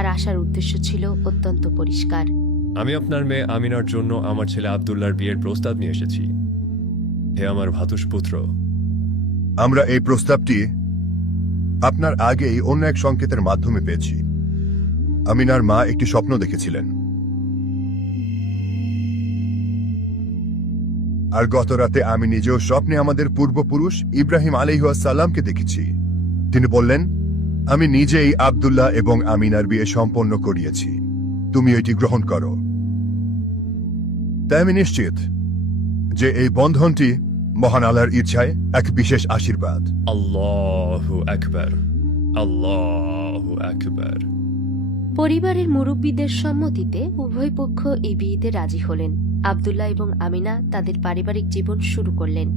তার আসার উদ্দেশ্য ছিল অত্যন্ত পরিষ্কার। আমি আপনার মেয়ে আমিনার জন্য আমার ছেলে আব্দুল্লাহর বিয়ের প্রস্তাব নিয়ে এসেছি। হে আমার ভ্রাতুষ্পুত্র, আমরা এই প্রস্তাবটি আপনার আগেই অন্য এক সংকেতের মাধ্যমে পেয়েছি। আমিনার মা একটি স্বপ্ন দেখেছিলেন, আর গত রাতে আমি নিজেও স্বপ্নে আমাদের পূর্বপুরুষ ইব্রাহিম আলাইহিসসালামকে দেখেছি। তিনি বললেন, আমি নিজেই আব্দুল্লাহ এবং আমিনার বিয়ে সম্পন্ন করিয়েছি, তুমি এটি গ্রহণ করো। তাই আমি নিশ্চিত যে এই বন্ধনটি মহান আল্লাহর ইচ্ছায় এক বিশেষ আশীর্বাদ। আল্লাহু আকবার, আল্লাহু আকবার। পরিবারের মুরব্বীদের সম্মতিতে উভয় পক্ষ এই বিয়েতে রাজি হলেন। আব্দুল্লাহ এবং আমিনা তাদের পারিবারিক জীবন শুরু করলেন।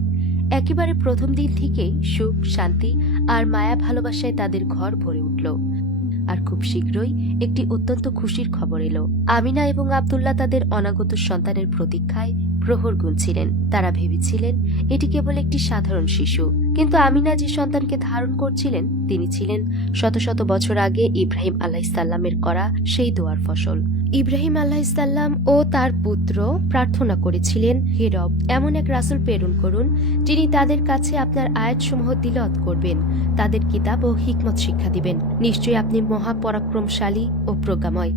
একেবারে প্রথম দিন থেকেই সুখ, শান্তি আর মায়া ভালোবাসায় তাদের ঘর ভরে উঠল। আর খুব শীঘ্রই একটি অত্যন্ত খুশির খবর এলো। আমিনা এবং আব্দুল্লাহ তাদের অনাগত সন্তানের প্রতীক্ষায় প্রহর গুনছিলেন। তারা ভেবেছিলেন এটি কেবল একটি সাধারণ শিশু, কিন্তু আমিনা যে সন্তানকে ধারণ করছিলেন তিনি ছিলেন শত শত বছর আগে ইব্রাহিম আলাইহিসসালামের করা সেই দোয়ার ফসল। ইব্রাহিম আলাইহিসসালাম ও তার পুত্র প্রার্থনা করেছিলেন, হে রব, এমন এক রাসূল প্রেরণ করুন যিনি তাদের কাছে আপনার আয়াতসমূহ তিলাওয়াত করবেন, তাদের কিতাব ও হিকমত শিক্ষা দিবেন। নিশ্চয়ই আপনি মহাপরাক্রমশালী ও প্রজ্ঞাময়।